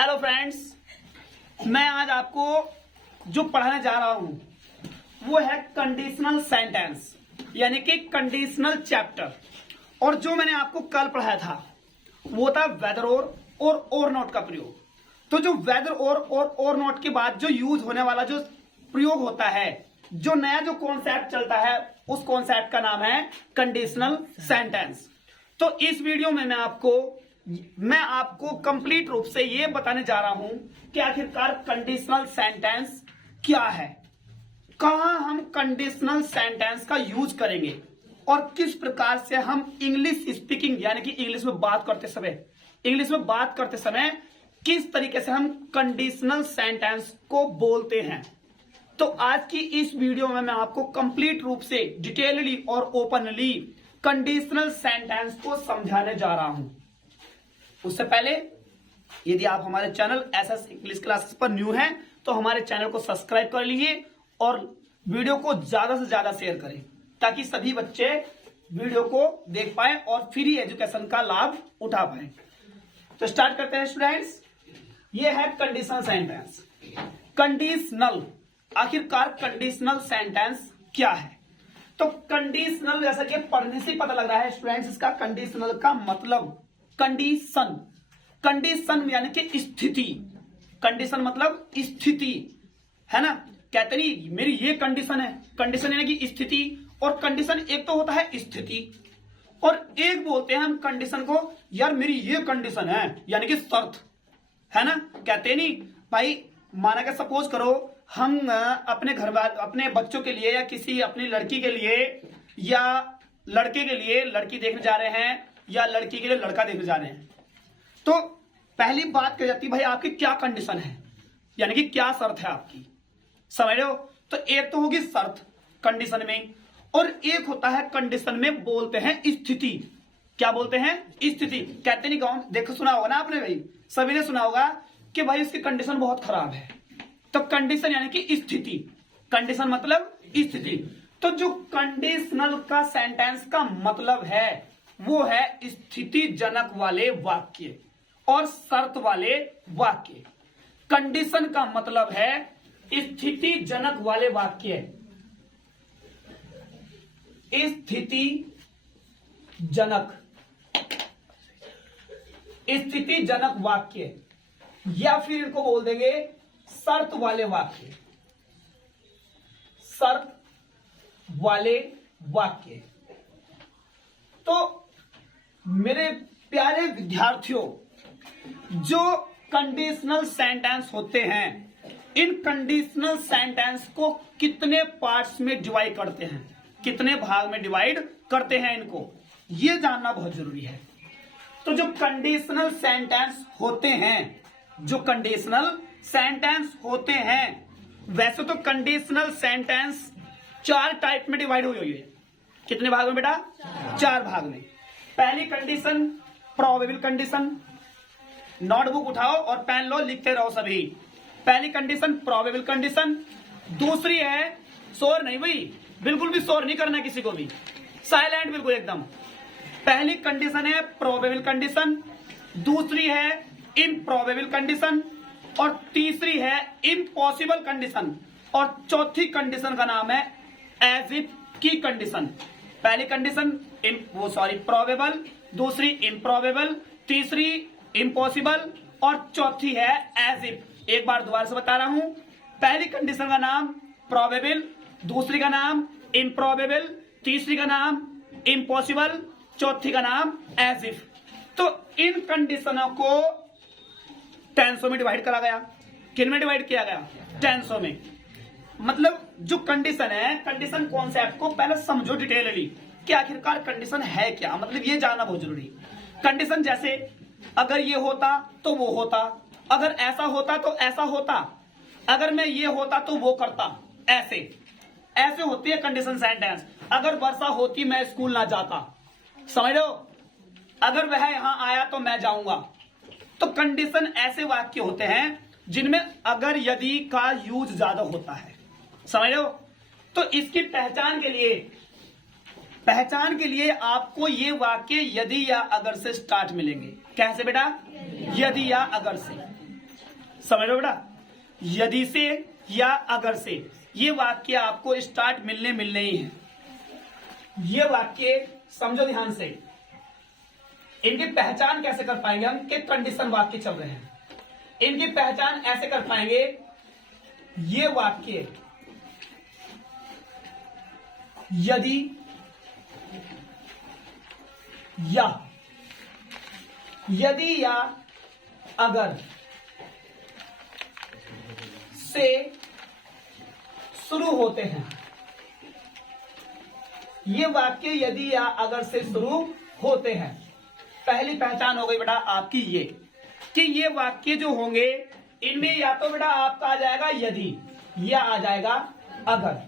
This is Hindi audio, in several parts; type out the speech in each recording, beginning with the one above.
हेलो फ्रेंड्स, मैं आज आपको जो पढ़ाने जा रहा हूं वो है कंडीशनल सेंटेंस यानी कि कंडीशनल चैप्टर। और जो मैंने आपको कल पढ़ाया था वो था वेदर और नॉट का प्रयोग। तो जो वेदर और नॉट के बाद जो यूज होने वाला जो प्रयोग होता है, जो नया जो कॉन्सेप्ट चलता है, उस कॉन्सेप्ट का नाम है कंडीशनल सेंटेंस। तो इस वीडियो में मैं आपको कंप्लीट रूप से ये बताने जा रहा हूं कि आखिरकार कंडीशनल सेंटेंस क्या है, कहां हम कंडीशनल सेंटेंस का यूज करेंगे और किस प्रकार से हम इंग्लिश स्पीकिंग यानी कि इंग्लिश में बात करते समय किस तरीके से हम कंडीशनल सेंटेंस को बोलते हैं। तो आज की इस वीडियो में मैं आपको कंप्लीट रूप से डिटेलली और ओपनली कंडीशनल सेंटेंस को समझाने जा रहा हूं। उससे पहले यदि आप हमारे चैनल एसएस इंग्लिश क्लासेस पर न्यू हैं तो हमारे चैनल को सब्सक्राइब कर लीजिए और वीडियो को ज्यादा से ज्यादा शेयर करें ताकि सभी बच्चे वीडियो को देख पाए और फ्री एजुकेशन का लाभ उठा पाए। तो स्टार्ट करते हैं स्टूडेंट्स। ये है कंडीशनल सेंटेंस। कंडीशनल, आखिरकार कंडीशनल सेंटेंस क्या है? तो कंडीशनल जैसा कि पढ़ने से पता लग रहा है स्टूडेंट्स, इसका कंडीशनल का मतलब कंडीशन यानी कि स्थिति। कंडीशन मतलब स्थिति है ना। कहते नहीं मेरी ये कंडीशन है, कंडीशन यानी कि स्थिति। और कंडीशन एक तो होता है स्थिति और एक बोलते हैं हम कंडीशन को यार मेरी ये कंडीशन है यानी कि शर्त है ना। कहते नहीं भाई, माना कि सपोज करो हम अपने घर वाले अपने बच्चों के लिए या किसी अपनी लड़की के लिए या लड़के के लिए लड़की देखने जा रहे हैं या लड़की के लिए लड़का देखने जा रहे हैं, तो पहली बात कही जाती है भाई आपकी क्या कंडीशन है यानी कि क्या शर्त है आपकी, समझ रहे हो। तो एक तो होगी शर्त कंडीशन में और एक होता है कंडीशन में बोलते हैं स्थिति। क्या बोलते हैं? स्थिति। कहते नहीं गाँव देखो सुना होगा ना आपने, भाई सभी ने सुना होगा कि भाई उसकी कंडीशन बहुत खराब है। तो कंडीशन यानी कि स्थिति, कंडीशन मतलब स्थिति। तो जो कंडीशनल का सेंटेंस का मतलब है वो है स्थितिजनक वाले वाक्य और शर्त वाले वाक्य। कंडीशन का मतलब है स्थितिजनक वाले वाक्य, स्थितिजनक वाक्य या फिर इनको बोल देंगे शर्त वाले वाक्य, शर्त वाले वाक्य। तो मेरे प्यारे विद्यार्थियों, जो कंडीशनल सेंटेंस होते हैं, इन कंडीशनल सेंटेंस को कितने पार्ट्स में डिवाइड करते हैं, कितने भाग में डिवाइड करते हैं, इनको ये जानना बहुत जरूरी है। तो जो कंडीशनल सेंटेंस होते हैं, जो कंडीशनल सेंटेंस होते हैं, वैसे तो कंडीशनल सेंटेंस 4 टाइप में डिवाइड हुई हुई है। कितने भाग में बेटा? 4 भाग में। पहली कंडीशन प्रोबेबल कंडीशन। नोटबुक उठाओ और पेन लो, लिखते रहो सभी। पहली कंडीशन प्रोबेबल कंडीशन। दूसरी है शोर नहीं भाई, बिल्कुल भी शोर नहीं करना किसी को भी, साइलेंट बिल्कुल एकदम। पहली कंडीशन है प्रोबेबल कंडीशन, दूसरी है इम्प्रोबेबल कंडीशन और तीसरी है इम्पॉसिबल कंडीशन और चौथी कंडीशन का नाम है एज इफ की कंडीशन। पहली कंडीशन प्रोबेबल, दूसरी इम्प्रोबेबल, तीसरी इम्पॉसिबल और चौथी है एज इफ। एक बार दोबारा से बता रहा हूं, पहली कंडीशन का नाम प्रोबेबल, दूसरी का नाम इम्प्रोबेबल, तीसरी का नाम इम्पॉसिबल, चौथी का नाम एज इफ। तो इन कंडीशनों को टेंसों में डिवाइड करा गया। किन में डिवाइड किया गया? टेंसों में। मतलब जो कंडीशन है, कंडीशन कॉन्सेप्ट को पहले समझो डिटेलली कि आखिरकार कंडीशन है क्या, मतलब ये जानना बहुत जरूरी। कंडीशन जैसे अगर ये होता तो वो होता, अगर ऐसा होता तो ऐसा होता, अगर मैं ये होता तो वो करता, ऐसे होती है कंडीशन सेंटेंस। अगर वर्षा होती मैं स्कूल ना जाता, समझ लो, अगर वह यहां आया तो मैं जाऊंगा। तो कंडीशन ऐसे वाक्य होते हैं जिनमें अगर यदि का यूज ज्यादा होता है, समझ लो। तो इसकी पहचान के लिए आपको ये वाक्य यदि या अगर से स्टार्ट मिलेंगे। कैसे बेटा? यदि या अगर से। समझ लो बेटा, यदि से या अगर से, ये वाक्य आपको स्टार्ट मिलने ही है। ये वाक्य समझो ध्यान से, इनकी पहचान कैसे कर पाएंगे हम कि कंडीशन वाक्य चल रहे हैं। इनकी पहचान ऐसे कर पाएंगे, ये वाक्य यदि या अगर से शुरू होते हैं। ये वाक्य यदि या अगर से शुरू होते हैं। पहली पहचान हो गई बेटा आपकी ये, कि ये वाक्य जो होंगे इनमें या तो बेटा आपका आ जाएगा यदि या आ जाएगा अगर,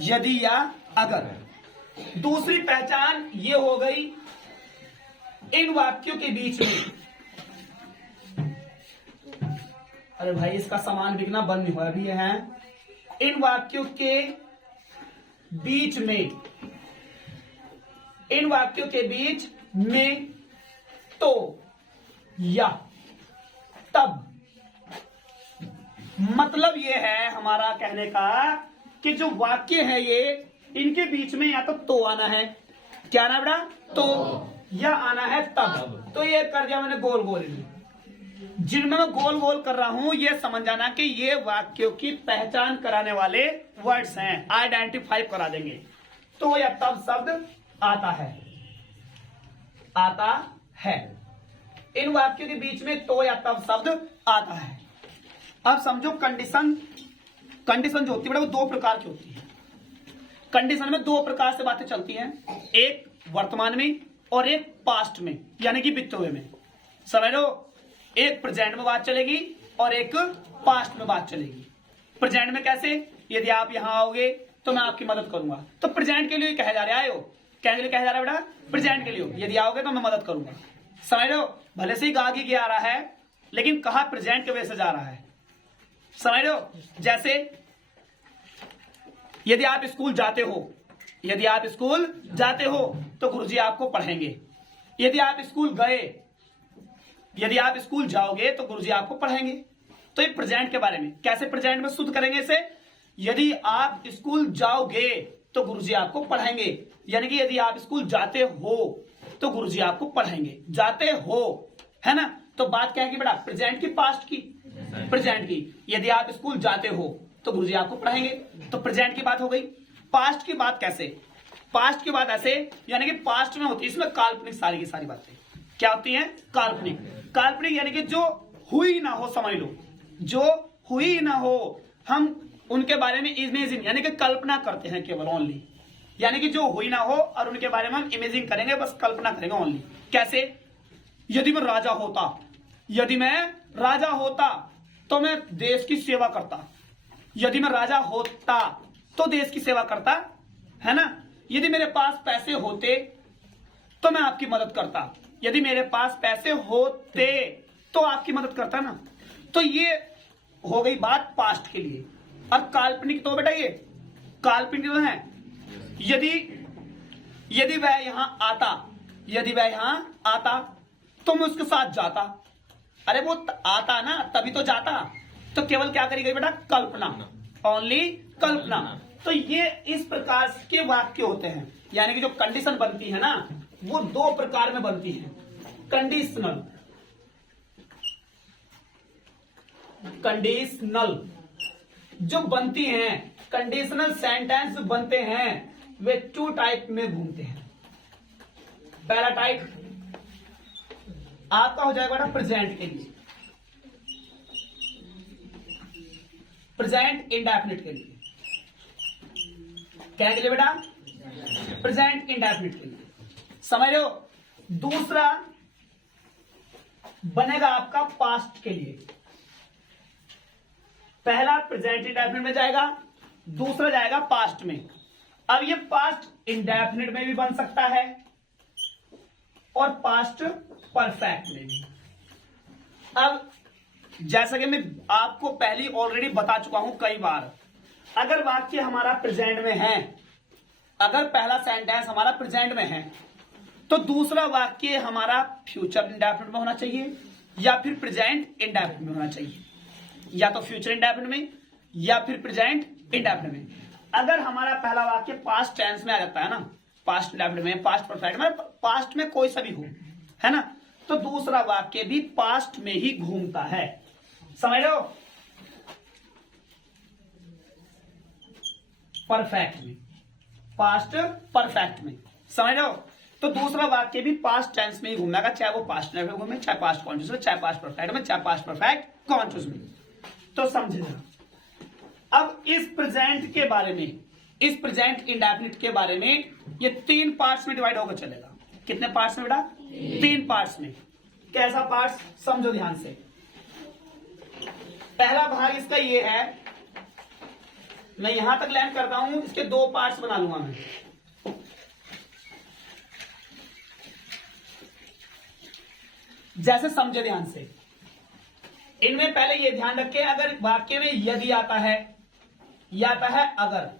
यदि या अगर। दूसरी पहचान ये हो गई, इन वाक्यों के बीच में, अरे भाई इसका सामान बिकना बंद नहीं हुआ अभी है। इन वाक्यों के बीच में, इन वाक्यों के बीच में तो या तब। मतलब ये है हमारा कहने का कि जो वाक्य है ये, इनके बीच में या तो आना है, क्या ना बेटा, तो, या आना है तब। तो ये कर दिया मैंने गोल गोल। जिनमें मैं गोल गोल कर रहा हूं ये समझ जाना कि ये वाक्यों की पहचान कराने वाले वर्ड्स हैं, आइडेंटिफाई करा देंगे। तो या तब शब्द आता है, आता है। इन वाक्यों के बीच में तो या तब शब्द आता है। अब समझो कंडीशन जो होती है बेटा वो दो प्रकार की होती है। कंडीशन में दो प्रकार से बातें चलती हैं, एक वर्तमान में और एक पास्ट में, यानी कि बीते हुए में। समझ लो, एक प्रेजेंट में बात चलेगी और एक पास्ट में बात चलेगी। प्रेजेंट में कैसे, यदि आप यहां आओगे तो मैं आपकी मदद करूंगा, तो प्रेजेंट के लिए कहे जा रहे, आयो कहने के लिए कहे जा रहा है बेटा, प्रेजेंट के लिए यदि आओगे तो मैं मदद करूंगा। समझ लो, भले से ही गागी की आ रहा है लेकिन कहा प्रेजेंट के वजह से जा रहा है। समझ लो, जैसे यदि आप स्कूल जाते हो, यदि आप स्कूल जाते हो तो गुरुजी आपको पढ़ेंगे। यदि आप स्कूल गए, यदि आप स्कूल जाओगे तो गुरुजी आपको पढ़ेंगे। तो ये प्रेजेंट के बारे में, कैसे प्रेजेंट में शुद्ध करेंगे इसे, यदि आप स्कूल जाओगे तो गुरुजी आपको पढ़ेंगे, यानी कि यदि आप स्कूल जाते हो तो गुरुजी आपको पढ़ेंगे। जाते हो, है ना, तो बात क्या है कि बेटा प्रेजेंट की पास्ट की, प्रेजेंट की। यदि आप स्कूल जाते हो तो गुरुजी आपको पढ़ाएंगे, तो प्रेजेंट की बात हो गई। पास्ट की बात कैसे, पास्ट की बात ऐसे, यानी कि पास्ट में होती है इसमें काल्पनिक सारी की सारी बातें। क्या होती हैं, काल्पनिक। काल्पनिक यानी कि जो हुई ना हो, समझ लो जो हुई ना हो, हम उनके बारे में इमेजिन यानी कि कल्पना करते हैं केवल, ओनली। यानी कि जो हुई ना हो और उनके बारे में हम इमेजिन करेंगे, बस कल्पना करेंगे ओनली। कैसे, यदि मैं राजा होता, यदि मैं राजा होता तो मैं देश की सेवा करता। यदि मैं राजा होता तो देश की सेवा करता, है ना। यदि मेरे पास पैसे होते तो मैं आपकी मदद करता। यदि मेरे पास पैसे होते तो आपकी मदद करता ना। तो ये हो गई बात पास्ट के लिए। अब काल्पनिक तो बेटा ये काल्पनिक तो है, यदि वह यहां आता, यदि वह यहां आता तो मैं उसके साथ जाता। अरे वो आता ना तभी तो जाता, तो केवल क्या करी गई बेटा, कल्पना, ओनली कल्पना। तो ये इस प्रकार के वाक्य होते हैं, यानी कि जो कंडीशन बनती है ना वो दो प्रकार में बनती है। कंडीशनल, कंडीशनल जो बनती हैं, कंडीशनल सेंटेंस बनते हैं वे टू टाइप में घूमते हैं। पहला टाइप आपका हो जाएगा बेटा प्रेजेंट के लिए, प्रेजेंट इंडेफिनिट के लिए। क्या के लिए बेटा, प्रेजेंट इंडेफिनिट के लिए, समझ लो। दूसरा बनेगा आपका पास्ट के लिए। पहला प्रेजेंट इंडेफिनिट में जाएगा, दूसरा जाएगा पास्ट में। अब ये पास्ट इंडेफिनिट में भी बन सकता है और पास्ट परफेक्ट में भी। अब जैसा कि मैं आपको पहले ऑलरेडी बता चुका हूं कई बार, अगर वाक्य हमारा प्रेजेंट में है, अगर पहला सेंटेंस हमारा प्रेजेंट में है तो दूसरा वाक्य हमारा फ्यूचर इंडेफिनिट में होना चाहिए या फिर प्रेजेंट इंडेफिनिट में होना चाहिए। या तो फ्यूचर इंडेफिनिट में या फिर प्रेजेंट इंडेफिनिट में। अगर हमारा पहला वाक्य पास्ट टेंस में आ जाता है ना, पास्ट इंडेफिनिट में, पास्ट परफेक्ट में, पास्ट में कोई सा भी हो, है ना, तो दूसरा वाक्य भी पास्ट में ही घूमता है। समझ रहे हो? परफेक्ट में, पास्ट परफेक्ट में, समझ रहे हो? तो दूसरा वाक्य भी पास्ट टेंस में ही घूमेगा, चाहे वो पास्ट में घूमे, चाहे पास्ट कॉन्टिन्यूस में, चाहे पास्ट परफेक्ट में, चाहे पास्ट परफेक्ट कॉन्टिन्यूस में। तो समझेगा। अब इस प्रेजेंट के बारे में, इस प्रेजेंट इंडेफिनिट के बारे में ये 3 पार्ट्स में डिवाइड होकर चलेगा। कितने पार्ट्स में बेटा? 3 पार्ट्स में। कैसा पार्ट्स? समझो ध्यान से। पहला भाग इसका ये है, मैं यहां तक लैंड करता हूं, इसके 2 पार्ट्स बना लूंगा मैं। जैसे समझे ध्यान से, इनमें पहले ये ध्यान रखें, अगर वाक्य में यदि आता है या आता है अगर,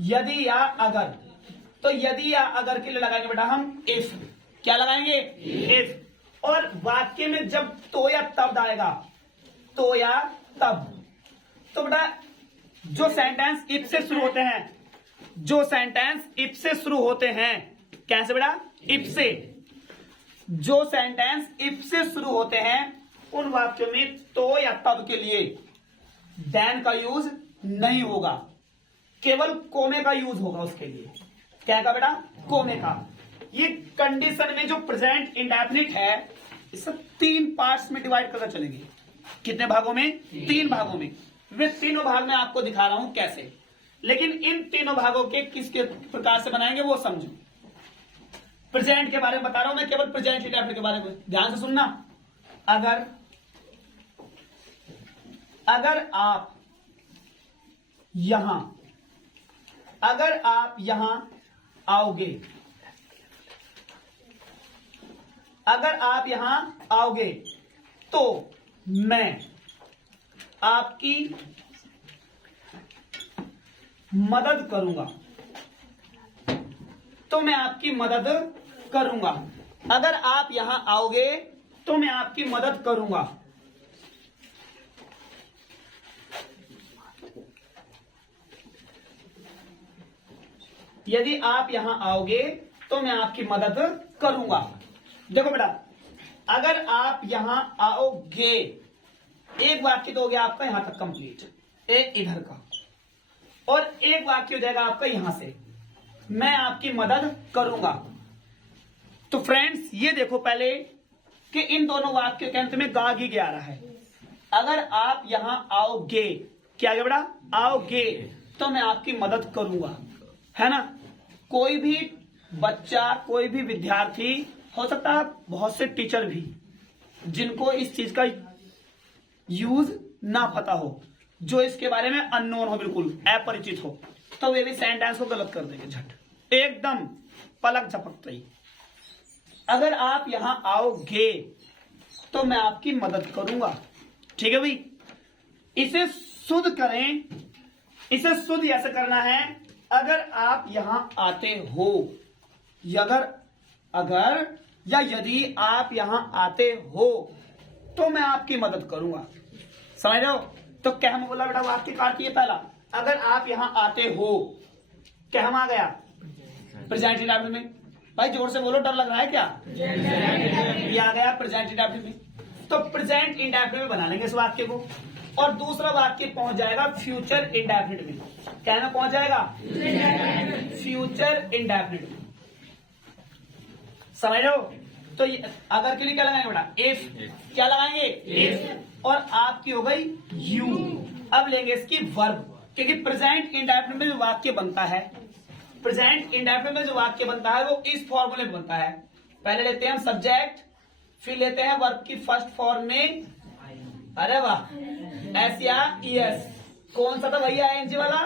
यदि या अगर, तो यदि या अगर के लिए लगाएंगे बेटा हम इफ। क्या लगाएंगे? इफ। और वाक्य में जब तो या तब आएगा, तो या तब, तो बेटा जो सेंटेंस इफ से शुरू होते हैं, जो सेंटेंस इफ से शुरू होते हैं, कैसे बेटा? इफ से। जो सेंटेंस इफ से शुरू होते हैं उन वाक्यों में तो या तब के लिए देन का यूज नहीं होगा, केवल कोमे का यूज होगा उसके लिए। क्या का बेटा? कोमे का। ये कंडीशन में जो प्रेजेंट इंडेफिनिट है, इसे 3 पार्ट्स में डिवाइड करके चलेंगे। कितने भागों में? 3 भागों में। वे तीनों भाग में आपको दिखा रहा हूं कैसे, लेकिन इन तीनों भागों के किसके प्रकार से बनाएंगे वो समझो। प्रेजेंट के बारे में बता रहा हूं मैं, केवल प्रेजेंट इंडेफिनिट के बारे में ध्यान से सुनना। अगर आप यहां, अगर आप यहां आओगे, अगर आप यहां आओगे तो मैं आपकी मदद करूंगा, तो मैं आपकी मदद करूंगा। अगर आप यहां आओगे तो मैं आपकी मदद करूंगा। यदि आप यहां आओगे तो मैं आपकी मदद करूंगा। देखो बेटा, अगर आप यहां आओगे, एक वाक्य तो हो गया आपका यहां तक कंप्लीट, एक इधर का, और एक वाक्य हो जाएगा आपका यहां से, मैं आपकी मदद करूंगा। तो फ्रेंड्स ये देखो पहले कि इन दोनों वाक्यों के अंत में गा ही क्या आ रहा है। अगर आप यहां आओगे, क्या गया बेटा? आओगे तो मैं आपकी मदद करूंगा, है ना। कोई भी बच्चा, कोई भी विद्यार्थी, हो सकता है बहुत से टीचर भी, जिनको इस चीज का यूज ना पता हो, जो इसके बारे में अननोन हो, बिल्कुल अपरिचित हो, तो वे भी सेंटेंस को गलत कर देंगे झट, एकदम पलक झपकते ही। अगर आप यहां आओगे तो मैं आपकी मदद करूंगा। ठीक है भाई, इसे शुद्ध करें। इसे शुद्ध ऐसे करना है, अगर आप यहां आते हो, अगर या यदि आप यहां आते हो तो मैं आपकी मदद करूंगा। समझ रहे हो? तो क्या हम बोला बेटा? वाक्य काटिए पहला, अगर आप यहां आते हो, क्या हम आ गया? प्रेजेंट इंडेफिनिट में। भाई जोर से बोलो, डर लग रहा है क्या? ये आ गया प्रेजेंट इंडेफिनिट में। तो प्रेजेंट इंडेफिनिट में बना लेंगे इस वाक्य को, और दूसरा वाक्य पहुंच जाएगा फ्यूचर इंडेफिनिट में। क्या में पहुंच जाएगा? फ्यूचर इंडेफिनिट में। समझ रहे हो? तो अगर के लिए क्या लगाएंगे बेटा? इफ। क्या लगाएंगे? इफ। और आपकी हो गई यू। अब लेंगे इसकी वर्ब, क्योंकि प्रेजेंट इंडेफिनिट में जो वाक्य बनता है, प्रेजेंट इंडेफिनिट में जो वाक्य बनता है वो इस फॉर्मूले में बनता है। पहले लेते हैं हम सब्जेक्ट, फिर लेते हैं वर्ब की फर्स्ट फॉर्म में, अरे वाह, एस या ईएस। कौन सा था भैया एनजी वाला?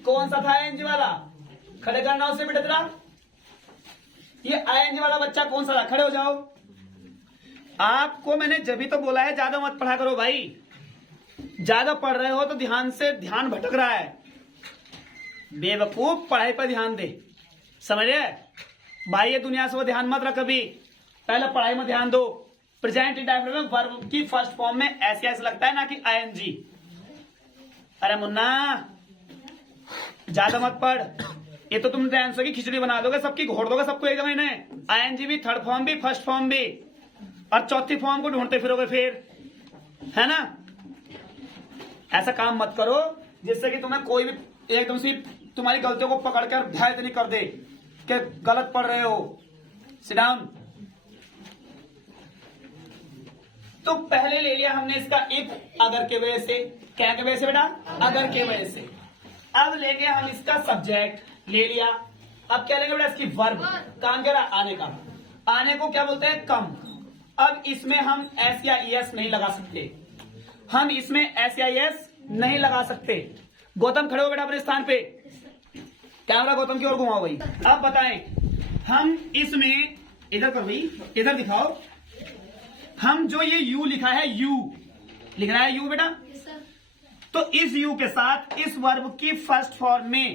कौन सा था एनजी वाला? खड़े करना उससे बेटा तेरा। ये आईएनजी वाला बच्चा कौन सा था? खड़े हो जाओ। आपको मैंने जब भी तो बोला है ज्यादा मत पढ़ा करो भाई, ज्यादा पढ़ रहे हो तो ध्यान से, ध्यान भटक रहा है। बेवकूफ, पढ़ाई पर ध्यान दे, समझे भाई? ये दुनिया से वो ध्यान मत रख कभी, पहले पढ़ाई में ध्यान दो। प्रेजेंट इंडेफिनिट में वर्ब की फर्स्ट फॉर्म में एस एस लगता है, ना कि आईएनजी। अरे मुन्ना ज्यादा मत पढ़, ये तो तुम आंसर की खिचड़ी बना दोगे, सबकी घोड़ दोगे सबको एक जगह इन्हें। आईएनजी भी, थर्ड फॉर्म भी, फर्स्ट फॉर्म भी, और चौथी फॉर्म को ढूंढते फिरोगे फिर, है ना। ऐसा काम मत करो जिससे कि तुम्हें कोई भी एकदम से तुम्हारी गलतियों को पकड़कर ध्यान नहीं कर दे कि गलत पढ़ रहे हो। Sit down. तो पहले ले लिया हमने इसका इफ, अगर के वजह से। क्या के वजह से बेटा? अगर के वजह से। अब लेंगे हम इसका सब्जेक्ट, ले लिया। अब क्या लेंगे बेटा? इसकी वर्ब। काम क्या रहा? आने का। आने को क्या बोलते हैं? कम। अब इसमें हम एस या एस नहीं लगा सकते, हम इसमें एस या एस नहीं लगा सकते। गौतम खड़े हो बेटा अपने स्थान पे, कैमरा गौतम की ओर घुमाओ भाई। अब बताएं हम इसमें, इधर कर भाई, इधर दिखाओ। हम जो ये यू लिखा है, यू लिख रहा है यू बेटा, तो इस यू के साथ इस वर्ब की फर्स्ट फॉर्म में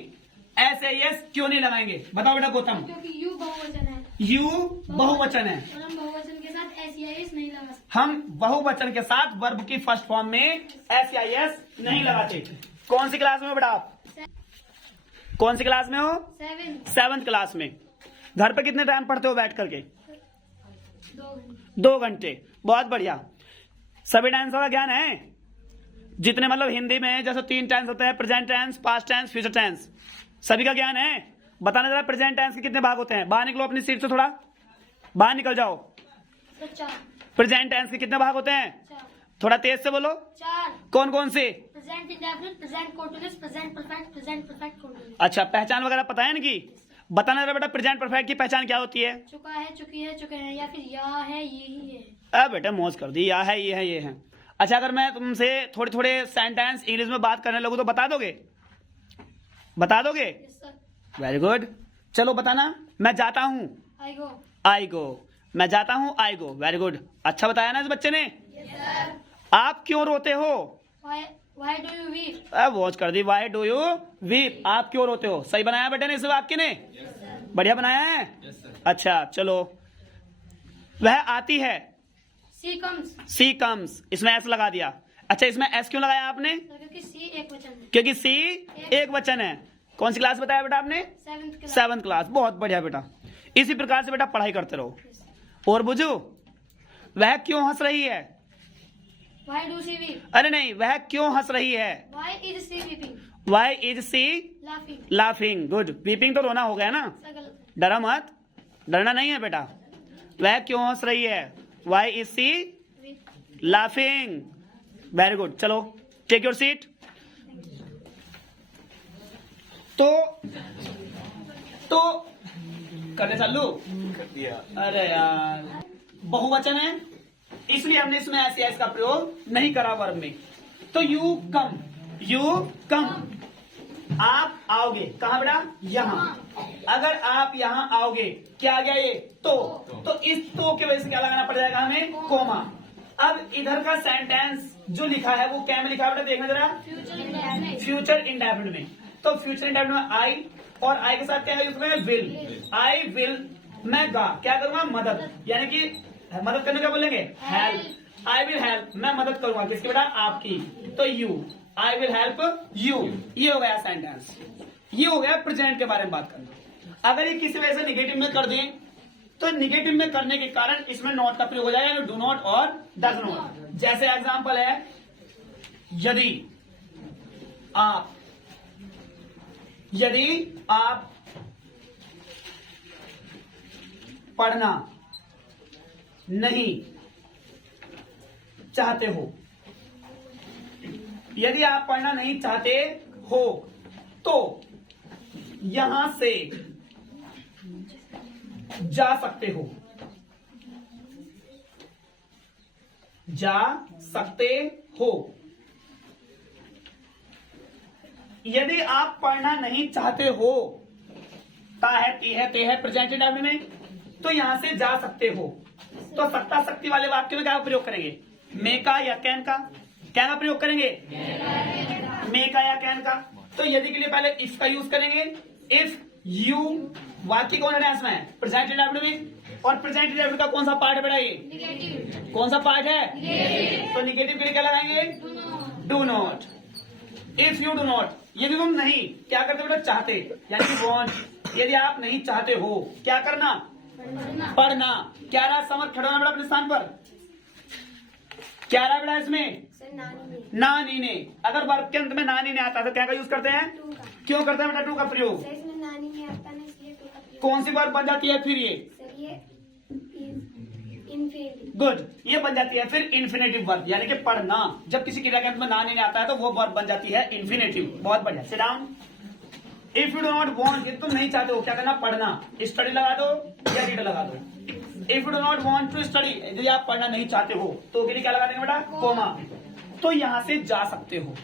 एस एस क्यों नहीं लगाएंगे? बताओ बेटा गौतम। क्योंकि यू बहुवचन है। यू बहुवचन है, और हम बहुवचन के साथ एस या एस नहीं लगा सकते। हम बहुवचन के साथ वर्ब की फर्स्ट फॉर्म में एस या एस नहीं लगाते। कौन सी क्लास में हो बेटा आप? कौन सी क्लास में हो? 7th क्लास में। घर पे कितने टाइम पढ़ते हो बैठ करके? 2 घंटे। बहुत बढ़िया। सभी टेंसों का ज्ञान है? जितने मतलब हिंदी में जैसे 3 टेंस होते हैं, present tense, past tense, future tense, सभी का ज्ञान है? बताना जरा प्रेजेंट टेंस के कितने भाग होते हैं? बाहर निकलो अपनी सीट से, थोड़ा बाहर निकल जाओ। 4। प्रेजेंट टेंस के कितने भाग होते हैं? 4। थोड़ा तेज से बोलो। 4। कौन कौन से? Present indefinite, present continuous, present perfect, present perfect continuous. अच्छा, पहचान वगैरह पता है इनकी? बताना जरा बेटा प्रेजेंट परफेक्ट की पहचान क्या होती है? चुका है, चुकी है, चुके हैं, या फिर या है, ये ही है। अब बेटा मौज कर दी, या है, ये है, ये है। अच्छा, अगर मैं तुमसे थोड़े थोड़े सेंटेंस इंग्लिश में बात करने लगूं तो बता दोगे? बता दोगे? Yes sir. Very good. चलो बताना। मैं जाता हूँ, आई गो। आई गो। मैं जाता हूँ, आई गो। Very good. अच्छा बताया ना इस बच्चे ने। Yes sir. आप क्यों रोते हो? Why do you weep? Watch कर दी। Why do you weep? आप क्यों रोते हो? सही बनाया बेटे ने इस वाक्य ने? बढ़िया बनाया है। अच्छा चलो। वह आती है, सी कम्स। सी कम्स। इसमें एस लगा दिया। अच्छा, इसमें एस क्यों लगाया आपने? क्योंकि सी एक वचन है। क्योंकि सी एक वचन है। कौन सी क्लास बताया बेटा आपने? 7th class. 7th class. बहुत बढ़िया बेटा, इसी प्रकार से बेटा पढ़ाई करते रहो। और बुझू, वह क्यों हंस रही है? Why do she weep? अरे नहीं, वह क्यों हंस रही है? Why is she weeping? Why is she laughing. Laughing? Good. Weeping तो रोना हो गया ना। सर गलत है। डरा मत, डरना नहीं है बेटा। वह क्यों हंस रही है? Why is she weep. Laughing? Very good. चलो टेक योर सीट। तो करने चालू कर दिया। अरे यार, बहुवचन है इसलिए हमने इसमें ऐसे एस का प्रयोग नहीं करा वर्ब में। तो यू कम, यू कम। आप आओगे। कहां बेटा? यहां। अगर आप यहां आओगे, क्या आ गया ये? तो इस तो की वजह से क्या लगाना पड़ जाएगा हमें? कोमा। अब इधर का सेंटेंस जो लिखा है वो क्या में लिखा है बेटा? देखना जरा। Future indefinite. फ्यूचर इंडेफिनिट में। तो फ्यूचर इंडेफिनिट में आई, और आई के साथ क्या है उसमें? विल। I will. मैं गा क्या करूंगा? मदद। यानी कि मदद करने का बोलेंगे हेल्प। I will help. मैं मदद करूंगा किसकी बेटा? आपकी। तो you, I will help you. ये हो गया सेंटेंस। ये हो गया प्रेजेंट के बारे में बात करना। अगर ये किसी वजह से निगेटिव में कर दें तो निगेटिव में करने के कारण इसमें नॉट का प्रयोग हो जाएगा, डू नॉट और डज नॉट। जैसे एग्जांपल है, यदि आप पढ़ना नहीं चाहते हो, यदि आप पढ़ना नहीं चाहते हो तो यहां से जा सकते हो, जा सकते हो। यदि आप पढ़ना नहीं चाहते हो, ता है, ती है, ते है प्रेजेंट इंडेफिनिट में, तो यहां से जा सकते हो। तो सत्ता शक्ति वाले वाक्य में क्या प्रयोग करेंगे? मे का या कैन का? क्या का प्रयोग करेंगे? मे का या कैन का। तो यदि के लिए पहले इफ का यूज करेंगे। इफ यू वाक्य कौन है इसमें? प्रेजेंट इंडेफिनिट में। और प्रेजेंट इंडेफिनिट का कौन सा पार्ट है बेटा? ये Negative. कौन सा पार्ट है? Negative. तो निगेटिव के लिए क्या लगाएंगे? Do not. Do not. If you do not, यदि तुम नहीं क्या करते बेटा? चाहते, यानी कि वॉन्ट। यदि आप नहीं चाहते हो क्या करना? पढ़ना. पढ़ना। क्या रहा? समर खड़ा होना बेटा अपने स्थान पर। क्या रहा बेटा इसमें? Sir, नानी ने. ना नी ने। अगर वर्ग के अंत में ना नी ने आता है तो क्या का यूज करते हैं? टू का. क्यों करते हैं बेटा टू का प्रयोग? सर, इसमें नानी नहीं आता ना, इसलिए टू का प्रयोग. कौन सी वर्ग बन जाती है फिर? ये सर, ये इनफिनिटी. गुड, ये बन जाती है फिर इन्फिनेटिव वर्ब, यानी कि पढ़ना। जब किसी क्रिया के अंत में ना नहीं आता है तो वो वर्ब बन जाती है इन्फिनेटिव। बहुत बढ़िया। Sit down. If you do not want, यदि तुम नहीं चाहते हो क्या करना? पढ़ना। स्टडी लगा दो या रीड लगा दो। If you do not want to study, यदि आप पढ़ना नहीं चाहते हो तो के लिए क्या लगा देंगे बेटा? कोमा। तो यहां से जा सकते हो,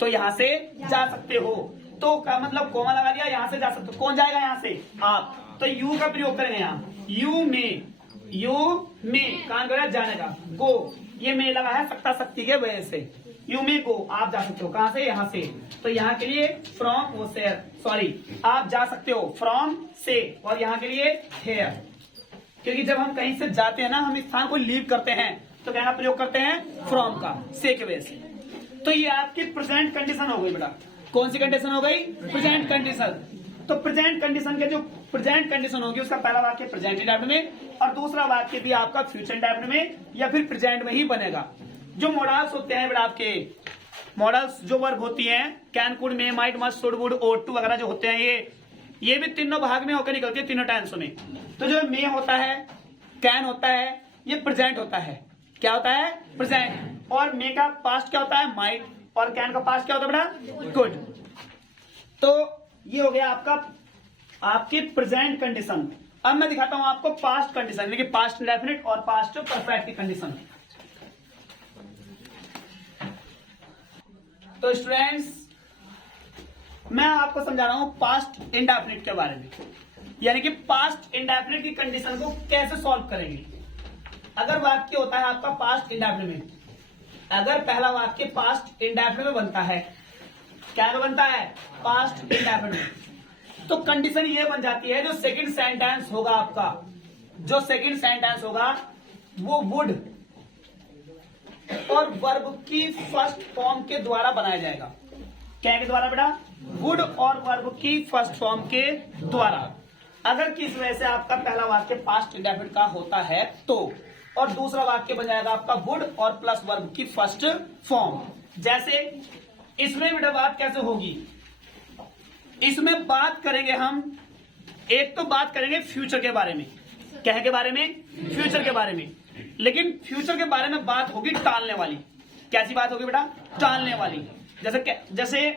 तो यहां से जा सकते हो, तो का मतलब कोमा लगा दिया, यहां से जा सकते हो। कौन जाएगा यहां से? आप। तो यू का प्रयोग करेंगे यहाँ। यू में, यू में कान गया जाने का। गो, ये में लगा है सकता शक्ति के वजह से। यू में गो, आप जा सकते हो। कहां से? यहां से। तो यहाँ के लिए फ्रॉम वो से, सॉरी, आप जा सकते हो फ्रॉम से, और यहाँ के लिए हेयर। क्योंकि जब हम कहीं से जाते हैं ना, हम स्थान को लीव करते हैं तो क्या प्रयोग करते हैं? फ्रॉम का, से के वजह से। तो ये आपकी प्रेजेंट कंडीशन हो गई बेटा। कौन सी कंडीशन हो गई? Present condition. तो प्रेजेंट कंडीशन के जो प्रेजेंट कंडीशन होगी उसका पहला वाक्य प्रेजेंट इंडेफिनिट में और दूसरा वाक्य भी आपका फ्यूचर इंडेफिनिट में या फिर प्रेजेंट में ही बनेगा। जो मॉडल्स होते हैं बेटा आपके, मॉडल्स जो वर्ब होती हैं, can, could, may, might, must, should, would, ought to वगैरह जो होते हैं, ये भी तीनों भाग में होकर निकलती है, तीनों टेंसों में। तो जो मे होता है, कैन होता है, ये प्रेजेंट होता है। क्या होता है? प्रेजेंट। और मे का पास्ट क्या होता है? माइट। और कैन का पास्ट क्या होता है बेटा? गुड। तो ये हो गया आपका आपकी प्रेजेंट कंडीशन। अब मैं दिखाता हूं आपको पास्ट कंडीशन, यानी कि पास्ट इंडेफिनिट और पास्ट परफेक्ट की कंडीशन। तो स्टूडेंट्स, मैं आपको समझा रहा हूं पास्ट इंडेफिनिट के बारे में, यानी कि पास्ट इंडेफिनिट की कंडीशन को कैसे सॉल्व करेंगे। अगर वाक्य होता है आपका पास्ट इंडेफिनिट में, अगर पहला वाक्य पास्ट इंडेफिनिट में बनता है, क्या बनता है? पास्ट इंडेफिनिट में, तो कंडीशन ये बन जाती है, जो सेकंड सेंटेंस होगा आपका, जो सेकंड सेंटेंस होगा वो वुड और वर्ब की फर्स्ट फॉर्म के द्वारा बनाया जाएगा। क्या के द्वारा बेटा? वुड और वर्ब की फर्स्ट फॉर्म के द्वारा। अगर किस वजह से आपका पहला वाक्य पास्ट इंडेफिनिट का होता है तो, और दूसरा वाक्य बन जाएगा आपका वुड और प्लस वर्ब की फर्स्ट फॉर्म। जैसे इसमें बेटा बात कैसे होगी? इसमें बात करेंगे हम, एक तो बात करेंगे फ्यूचर के बारे में। क्या के बारे में? फ्यूचर के बारे में। लेकिन फ्यूचर के बारे में बात होगी टालने वाली। कैसी बात होगी बेटा? टालने वाली। जैसे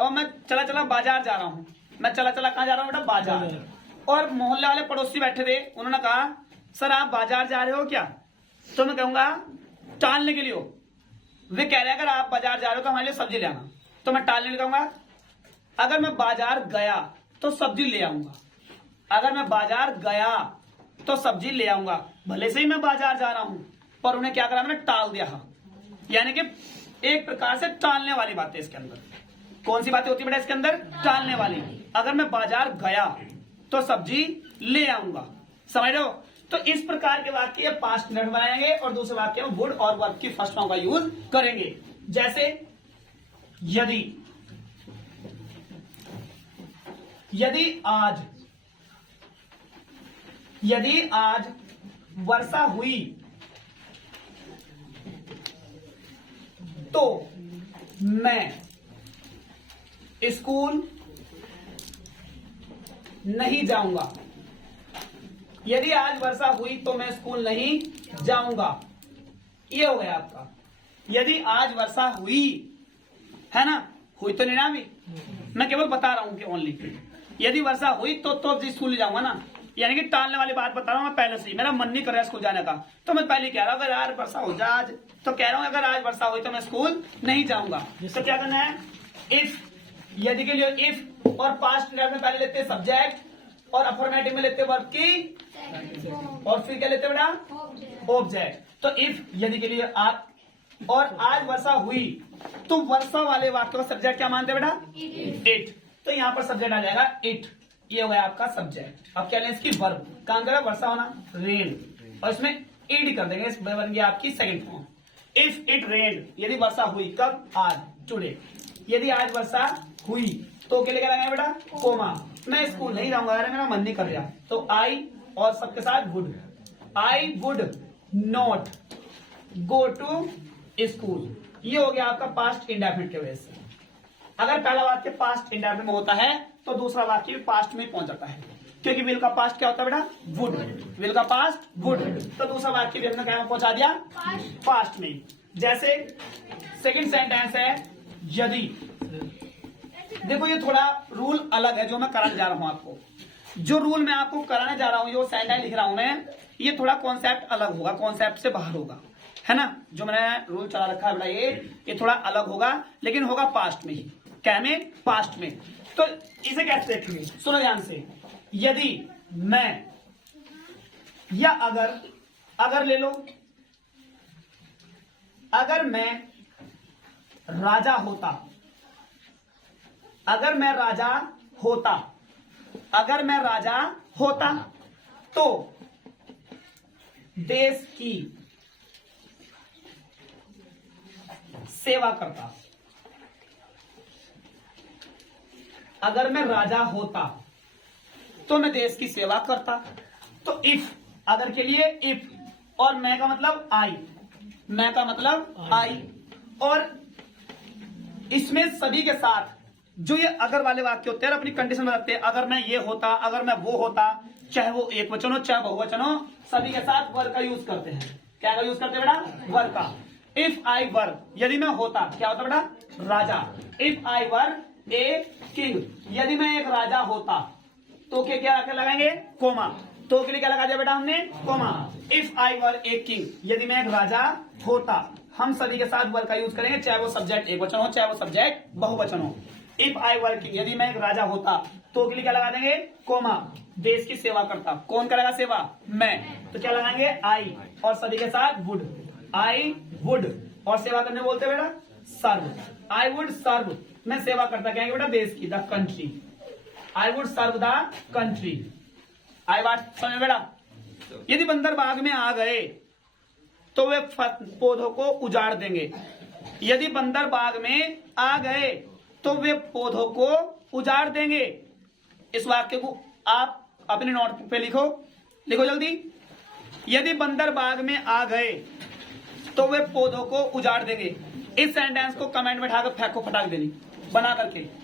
अब मैं चला चला बाजार जा रहा हूं, मैं चला चला कहां जा रहा हूं बेटा? बाजार। और मोहल्ले वाले पड़ोसी बैठे थे, उन्होंने कहा सर आप बाजार जा रहे हो क्या? तो मैं कहूंगा टालने के लिए हो। वे कह रहे हैं अगर आप बाजार जा रहे हो तो हमारे लिए सब्जी ले आना, तो मैं टालने के लिए कहूंगा अगर मैं बाजार गया तो सब्जी ले आऊंगा। अगर मैं बाजार गया तो सब्जी ले आऊंगा। भले से ही मैं बाजार जा रहा हूं, पर उन्हें क्या करा? मैंने टाल दिया। यानी कि एक प्रकार से टालने वाली बातें इसके अंदर। कौन सी बातें होती है बेटा इसके अंदर? टालने वाली। अगर मैं बाजार गया तो सब्जी ले आऊंगा। समझ रहे हो? तो इस प्रकार के वाक्य पास्ट इंडेफिनिट बनाएंगे और दूसरे वाक्य में वुड और वर्ब की फर्स्ट फॉर्म का यूज करेंगे। जैसे यदि आज वर्षा हुई तो मैं स्कूल नहीं जाऊंगा। यदि आज वर्षा हुई तो मैं स्कूल नहीं जाऊंगा। ये हो गया आपका। यदि आज वर्षा हुई, है ना? हुई तो नहीं ना अभी, मैं केवल बता रहा हूं कि ओनली यदि वर्षा हुई तो स्कूल जाऊंगा ना। यानी कि टालने वाली बात बता रहा हूं मैं पहले से ही। मेरा मन नहीं कर रहा है स्कूल जाने का, तो मैं पहले कह रहा हूं अगर यार वर्षा हो जाए आज, तो कह रहा हूं अगर आज वर्षा हुई तो मैं स्कूल नहीं जाऊंगा। तो क्या करना है? इफ, यदि के लिए इफ और पास्ट में पहले लेते सब्जेक्ट और अफर्मेटिव में लेते वर्ब की, और फिर क्या लेते बेटा? ऑब्जेक्ट। तो इफ, यदि के लिए आप, और आज वर्षा हुई तो वर्षा वाले वाक्य का सब्जेक्ट क्या मानते बेटा? इट। तो यहां पर सब्जेक्ट आ जाएगा इट। ये हो गया आपका सब्जेक्ट। अब क्या लें इसकी वर्ब, काम करेगा वर्षा होना, रेन, और इसमें ईड कर देंगे, इस बन गया आपकी second form. If it rain, यदि वर्षा हुई, कब, आज, टुडे। यदि आज वर्षा हुई तो क्या लगाएंगे बेटा, कोमा। मैं स्कूल नहीं जाऊंगा, अरे मेरा मन नहीं कर रहा, तो आई और सबके साथ would. I would not go to school. ये हो गया आपका पास्ट इंडेफिनिट के वजह से। अगर पहला वाक्य पास्ट इंडेफिनिट में होता है तो दूसरा वाक्य भी पास्ट में पहुंच जाता है, क्योंकि विल का पास्ट क्या होता है बेटा, वुड। विल का पास्ट वुड, तो दूसरा वाक्य भी हमने क्या पहुंचा दिया, पास्ट में। जैसे सेकंड सेंटेंस है यदि। देखो ये थोड़ा रूल अलग है जो मैं कराने जा रहा हूं आपको। जो रूल मैं आपको कराने जा रहा हूं, जो सेंटेंस लिख रहा हूं मैं, ये थोड़ा कॉन्सेप्ट अलग होगा, कॉन्सेप्ट से बाहर होगा, है ना। जो मैंने रूल चला रखा है बेटा, ये थोड़ा अलग होगा, लेकिन होगा पास्ट में ही। क्या में, पास्ट में। तो इसे कैसे देखेंगे, सुनो ध्यान से। यदि मैं या अगर ले लो, अगर मैं राजा होता, अगर मैं राजा होता, अगर मैं राजा होता तो देश की सेवा करता। अगर मैं राजा होता तो मैं देश की सेवा करता। तो इफ, अगर के लिए इफ, और मैं का मतलब आई, मैं का मतलब आई, और इसमें सभी के साथ जो ये अगर वाले वाक्य होते हैं अपनी कंडीशन बताते हैं। अगर मैं ये होता, अगर मैं वो होता, चाहे वो एक वचन हो चाहे बहुवचन हो, सभी के साथ वर्ब का यूज करते हैं। क्या का यूज करते हैं बेटा, वर्ब का। इफ आई वर, यदि मैं होता, क्या होता बेटा, राजा। If I were a king, यदि मैं एक राजा होता, तो क्या लगाएंगे, कोमा। तो के लिए क्या लगा दिया बेटा हमने, comma. If I were a king, यदि मैं एक राजा होता, हम सभी के साथ वर्ब का यूज करेंगे, चाहे वो सब्जेक्ट एक वचन हो चाहे वो सब्जेक्ट बहुवचन हो। इफ आई वर किंग, यदि मैं एक राजा होता, तो के लिए क्या लगा देंगे, कोमा। देश की सेवा करता, कौन करेगा सेवा, मैं, तो क्या लगाएंगे, आई, और सभी के साथ वुड। आई वुड, और सेवा करने बोलते बेटा सर्व। आई वुड सर्व, मैं सेवा करता, कहेंगे बेटा देश की, the country. I would serve the country. आई बात समझ बेटा। यदि बंदर बाग में आ गए तो वे पौधों को उजाड़ देंगे। यदि बंदर बाग में आ गए तो वे पौधों को उजाड़ देंगे। इस वाक्य को आप अपने नोटबुक पे लिखो, लिखो जल्दी। यदि बंदर बाग में आ गए तो वे पौधों को उजाड़ देंगे। इस सेंटेंस को कमेंट में उठाकर फेंको, फटाक देनी बना करके।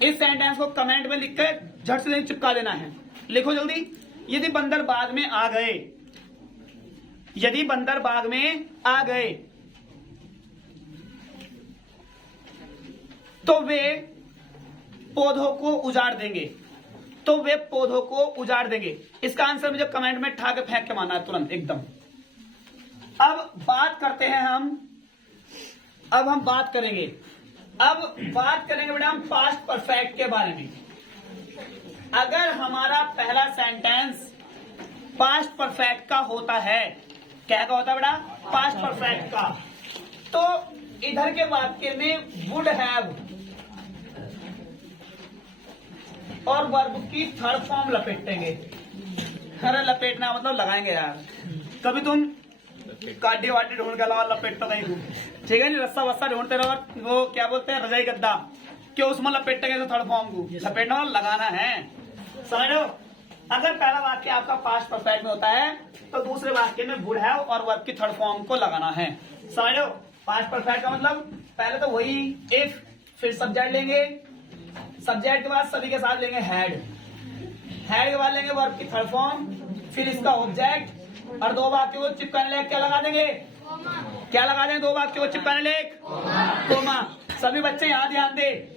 इस सेंटेंस को कमेंट में लिख कर झट से चिपका देना है। लिखो जल्दी। यदि बंदर बाग में आ गए, यदि बंदर बाग में आ गए तो वे पौधों को उजाड़ देंगे। तो वे पौधों को उजाड़ देंगे। इसका आंसर मुझे कमेंट में उठा के फेंक के मानना है तुरंत एकदम। अब बात करते हैं अब हम बात करेंगे बेटा हम पास्ट परफेक्ट के बारे में। अगर हमारा पहला सेंटेंस पास्ट परफेक्ट का होता है, क्या का होता है बेटा, पास्ट परफेक्ट का, तो इधर के वाक्य में वुड हैव और वर्ब की थर्ड फॉर्म लपेटेंगे। अरे लपेटना मतलब लगाएंगे यार, कभी तुम काटी वाटी ढूंढ के अलावा लपेट तो नहीं तुम, ठीक है नहीं, रस्सा वस्सा ढूंढते रहो, वो क्या बोलते हैं रजाई गद्दा, क्यों उसमें लपेटेंगे तो थर्ड फॉर्म को लपेटना और लगाना है, समझ लो। अगर पहला वाक्य आपका पास्ट परफेक्ट में होता है तो दूसरे वाक्य में वुड हैव और वर्ब की थर्ड फॉर्म को लगाना है, समझ लो। पास्ट परफेक्ट का मतलब पहले तो वही इफ, फिर सब्जेक्ट लेंगे, सब्जेक्ट के बाद सभी के साथ लेंगे हैड, हैड के बाद लेंगे वर्ब की थर्ड फॉर्म, फिर इसका ऑब्जेक्ट, और दो वाक्यों को चिपकाने लेख क्या लगा देंगे, क्या लगा देंगे, दो वाक्यों को चिपकाने लेख कोमा। सभी बच्चे यहाँ ध्यान दे।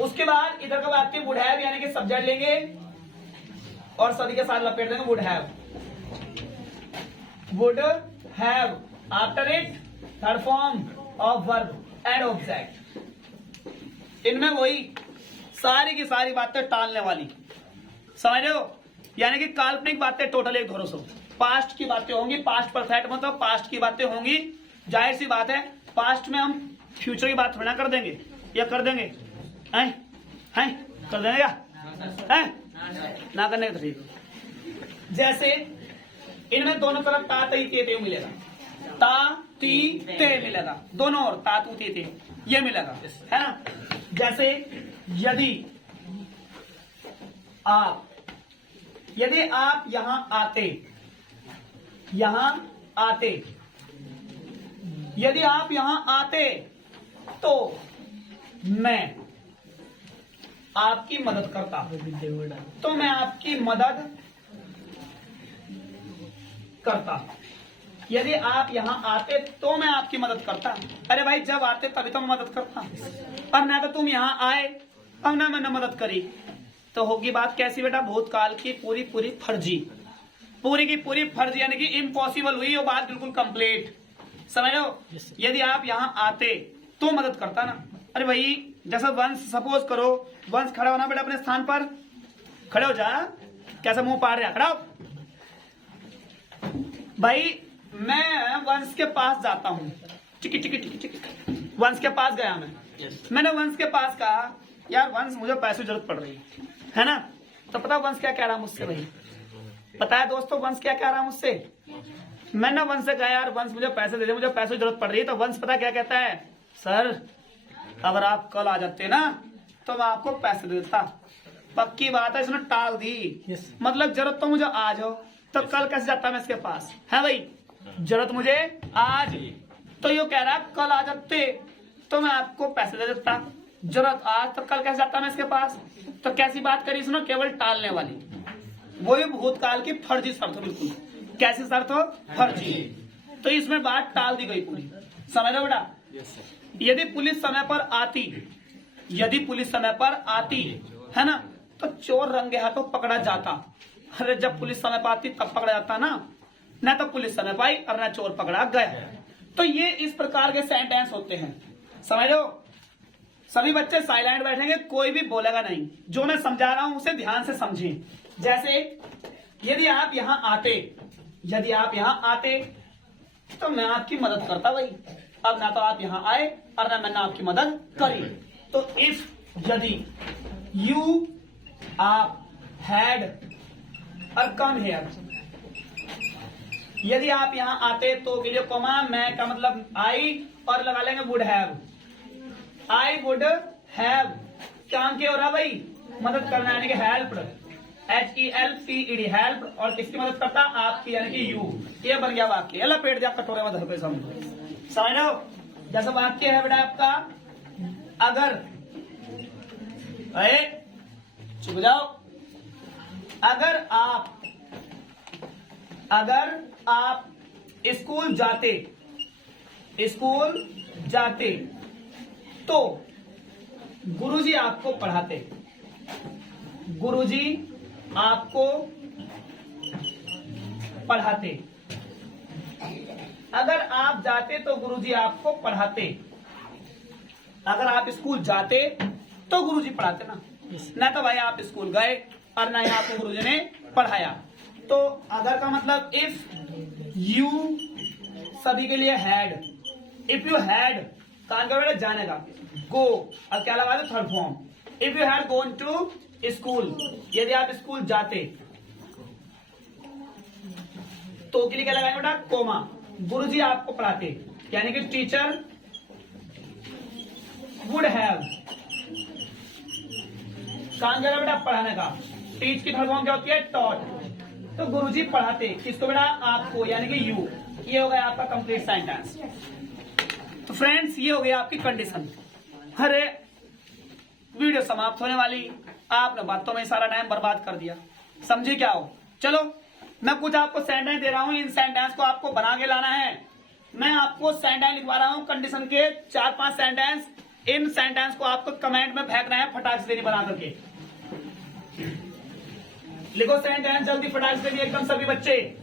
उसके बाद इधर का वाक्य वुड हैव यानी कि सब्जेक्ट लेंगे और सभी के साथ लपेट देंगे would have, would have, after it third form of verb and object. इनमें वही सारी की सारी बातें टालने वाली, समझ रहे हो, यानी कि काल्पनिक बातें टोटल 100। पास्ट की बातें होंगी, पास्ट परफेक्ट मतलब पास्ट की बातें होंगी। जाहिर सी बात है पास्ट में हम फ्यूचर की बात थोड़ा ना कर देंगे, या कर देंगे, हैं कर देंगे क्या, हैं ना करने का तो ठीक है। जैसे इनमें दोनों तरफ ता तई ते मिलेगा, ता ती ते मिलेगा, दोनों और ता तू ते ये मिलेगा, है ना। जैसे यदि आप यहां आते, यदि आप यहां आते तो मैं आपकी मदद करता, तो मैं आपकी मदद करता। यदि आप यहां आते तो मैं आपकी मदद करता। अरे भाई जब आते तभी तो मैं मदद करता, और ना तो तुम यहां आए और ना मैंने मदद करी, तो होगी बात कैसी बेटा, भूतकाल की पूरी फर्जी, पूरी की पूरी फर्जी, यानी कि इम्पॉसिबल हुई वो बात, बिल्कुल कंप्लीट। समझ लो। यदि आप यहां आते तो मदद करता ना। अरे भाई जैसा वंश, सपोज करो वंश खड़ा होना बेटा अपने स्थान पर, खड़े हो जा, कैसा मुंह पाड़ रहा, खड़ा हो। भाई मैं वंश के पास जाता हूँ, चिकी वंश के पास गया मैं, मैंने वंश के पास कहा यार वंश मुझे पैसे की जरूरत पड़ रही है ना। तो पता वंश क्या कह रहा मुझसे, भाई पता है दोस्तों वंश क्या कह रहा मुझसे। मैंने वंश से कहा यार वंश मुझे पैसे दे दे, मुझे पैसों की जरूरत पड़ रही है। तो वंश पता क्या कहता है, सर अगर आप कल आ जाते ना तो मैं आपको पैसे दे देता। पक्की बात है, इसने टाल दी। मतलब जरूरत तो मुझे आज हो, तो कल कैसे जाता मैं इसके पास, है भाई, जरूरत मुझे आज, तो यो कह रहा है कल आ जाते तो मैं आपको पैसे दे देता, जरूरत आज, तो कल कैसे जाता मैं इसके पास। तो कैसी बात करी इसने, केवल टालने वाली, वही भूतकाल की फर्जी शर्त हो, बिल्कुल कैसी शर्त हो, फर्जी। तो इसमें बात टाल दी गई पूरी, समझ लो बेटा। यदि पुलिस समय पर आती, है ना, तो चोर रंगे हाथों पकड़ा जाता। अरे जब पुलिस समय पर आती तब पकड़ा जाता ना तो पुलिस समय पर आई और ना चोर पकड़ा गया। तो ये इस प्रकार के सेंटेंस होते हैं, समझ लो। सभी बच्चे साइलेंट बैठेंगे, कोई भी बोलेगा नहीं, जो मैं समझा रहा हूं उसे ध्यान से समझें। जैसे यदि आप यहां आते तो मैं आपकी मदद करता भाई। अब ना तो आप यहां आए और ना मैंने आपकी मदद करी। तो इफ यदि यू आप हैड और कम हेयर, यदि आप यहां आते तो वीडियो कोमा मैं का मतलब आई और लगा लेंगे would have, I would have, काम क्या हो रहा भाई, मदद करना, यानी कि हेल्प्ड, HELPED हेल्प, और किसकी मदद करता, आपकी, यानी कि यू। ये बन गया वाक्य, लपेट दिया कटोरे में धर के, समझ लो। जैसा वाक्य है बेटा आपका, अगर, अरे चुप जाओ, अगर आप स्कूल जाते तो गुरुजी आपको पढ़ाते, अगर आप जाते तो गुरुजी आपको पढ़ाते। अगर आप स्कूल जाते तो गुरुजी पढ़ाते ना तो भाई आप स्कूल गए और ना ही आपको गुरुजी ने पढ़ाया। तो अगर का मतलब इफ यू, सभी के लिए हैड, इफ यू हैड कान का बेटा जाने का, गो और क्या लगा दो third form, if you had gone to school, यदि आप स्कूल जाते, तो के लिए क्या लगाएंगे बेटा, कोमा, गुरुजी आपको पढ़ाते, यानी कि टीचर वुड हैव, काम करा बेटा पढ़ाने का, टीच की थर्ड फॉर्म क्या होती है, टॉट, तो गुरुजी पढ़ाते किसको बेटा, आपको, यानी कि यू। ये हो गया आपका कंप्लीट सेंटेंस। तो फ्रेंड्स ये हो गया आपकी कंडीशन। अरे वीडियो समाप्त होने वाली, आपने बातों में सारा टाइम बर्बाद कर दिया, समझे क्या हो। चलो मैं कुछ आपको सेंटेंस दे रहा हूं, इन सेंटेंस को आपको बना के लाना है। मैं आपको सेंटेंस लिखवा रहा हूं कंडीशन के 4-5 सेंटेंस, इन सेंटेंस को आपको कमेंट में फेंकना है फटाक से बना करके। लिखो सेंटेंस जल्दी फटाक से भी एकदम सभी बच्चे।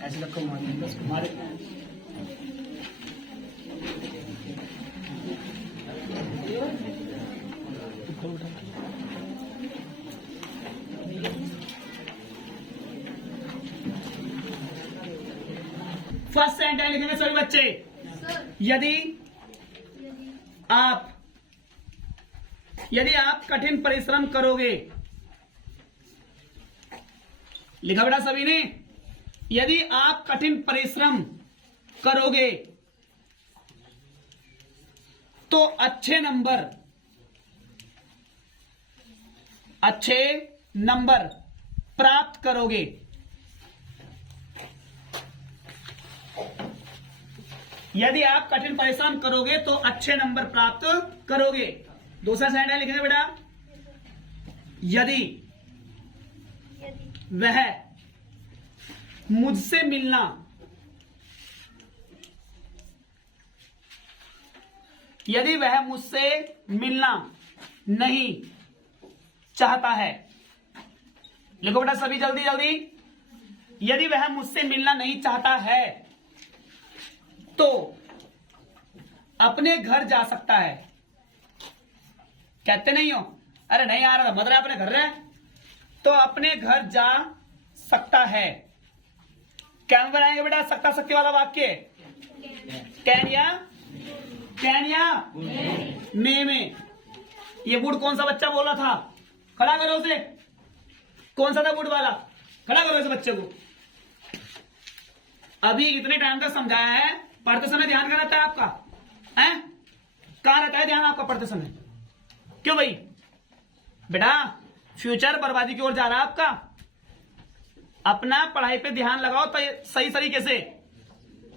ऐसे रखो मारे फर्स्ट सेंटेंस लिखेंगे सभी बच्चे। Sir. यदि आप कठिन परिश्रम करोगे, लिखा बेटा सभी ने, यदि आप कठिन परिश्रम करोगे तो अच्छे नंबर प्राप्त करोगे। यदि आप कठिन परिश्रम करोगे तो अच्छे नंबर प्राप्त करोगे। दूसरा सेंटेंस लिखेंगे बेटा, यदि वह मुझसे मिलना नहीं चाहता है, लिखो बेटा सभी जल्दी जल्दी। यदि वह मुझसे मिलना नहीं चाहता है तो अपने घर जा सकता है। कहते नहीं हो, अरे नहीं आ रहा था, मतलब अपने घर रहे, तो अपने घर जा सकता है। क्या बनाएंगे बेटा सकता सकते वाला वाक्य? कैन या में। ये वुड कौन सा बच्चा बोला था? खड़ा करो उसे। कौन सा था वुड वाला? खड़ा करो इस बच्चे को। अभी इतने टाइम तक समझाया है, पढ़ते समय ध्यान कहाँ रहता है आपका? हैं? कहाँ रहता है ध्यान आपका पढ़ते समय? क्यों भाई? बेटा फ्यूचर बर्बादी की ओर जा रहा है आपका। अपना पढ़ाई पे ध्यान लगाओ तो सही तरीके से।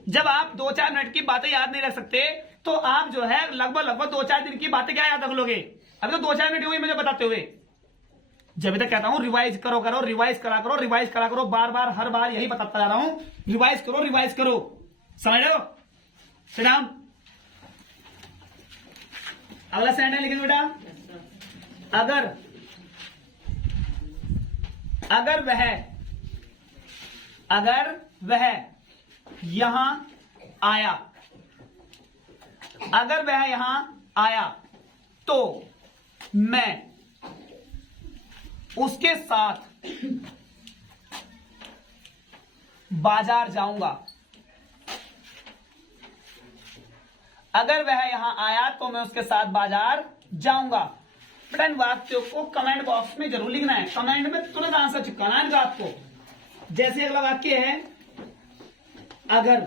जब आप 2-4 मिनट की बातें याद नहीं रख सकते तो आप जो है लगभग 2-4 दिन की बातें क्या याद रख लोगे? अभी तो 2-4 मिनट हुई मुझे बताते हुए। जब तक कहता हूं रिवाइज करो, रिवाइज करा करो, बार हर बार यही बताता जा रहा हूं, रिवाइज करो। समझ रहे हो? Sit down. अगला सेंटेंस लिखेंगे बेटा, अगर वह यहां आया तो मैं उसके साथ बाजार जाऊंगा। अगर वह यहां आया तो मैं उसके साथ बाजार जाऊंगा। बेटा इन वाक्यों को कमेंट बॉक्स में जरूर लिखना है। कमेंट में तुरंत आंसर चिपकाना है आपको। जैसे अगला वाक्य है, अगर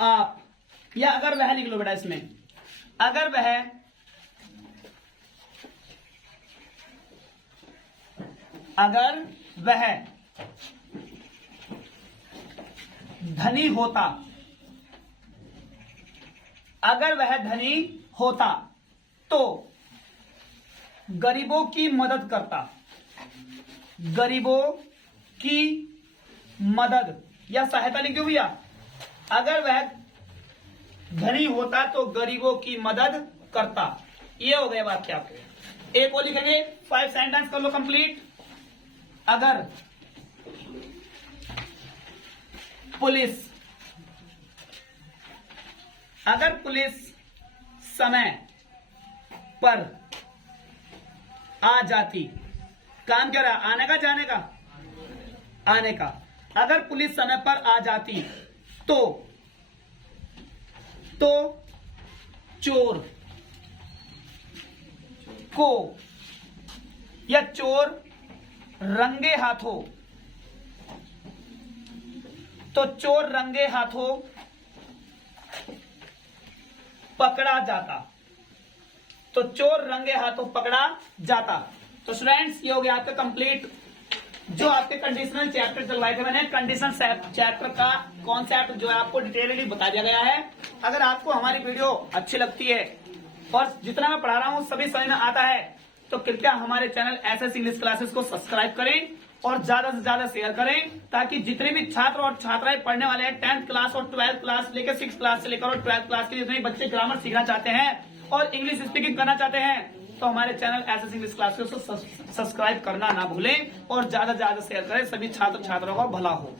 आप, या अगर वह लिख लो बेटा इसमें। अगर वह धनी होता, अगर वह धनी होता तो गरीबों की मदद करता। गरीबों की मदद या सहायता लिख दो भैया। अगर वह धनी होता तो गरीबों की मदद करता। ये हो गए वाक्य आपके। एक और लिखेंगे, 5 सेंटेंस कर लो कंप्लीट। अगर पुलिस समय पर आ जाती, काम क्या रहा? आने का जाने का? आने का। अगर पुलिस समय पर आ जाती तो चोर को या चोर रंगे हाथों पकड़ा जाता। तो स्टूडेंट्स ये हो गया आपका कंप्लीट जो आपके कंडीशनल चैप्टर चलवाए थे मैंने। कंडीशनल चैप्टर का कॉन्सेप्ट जो है आपको डिटेलली बता दिया गया है। अगर आपको हमारी वीडियो अच्छी लगती है और जितना मैं पढ़ा रहा हूं सभी समझ में आता है तो कृपया हमारे चैनल एसएस इंग्लिश क्लासेस को सब्सक्राइब करें और ज्यादा से ज्यादा शेयर करें, ताकि जितने भी छात्र और छात्राएं पढ़ने वाले हैं 10th क्लास और 12th क्लास लेकर 6th क्लास से लेकर और 12th क्लास के जितने बच्चे ग्रामर सीखना चाहते हैं और इंग्लिश स्पीकिंग करना चाहते हैं तो हमारे चैनल एसएस इंग्लिश क्लासेस को सब्सक्राइब करना ना भूलें और ज्यादा से ज्यादा शेयर करें। सभी छात्र छात्राओं का भला हो।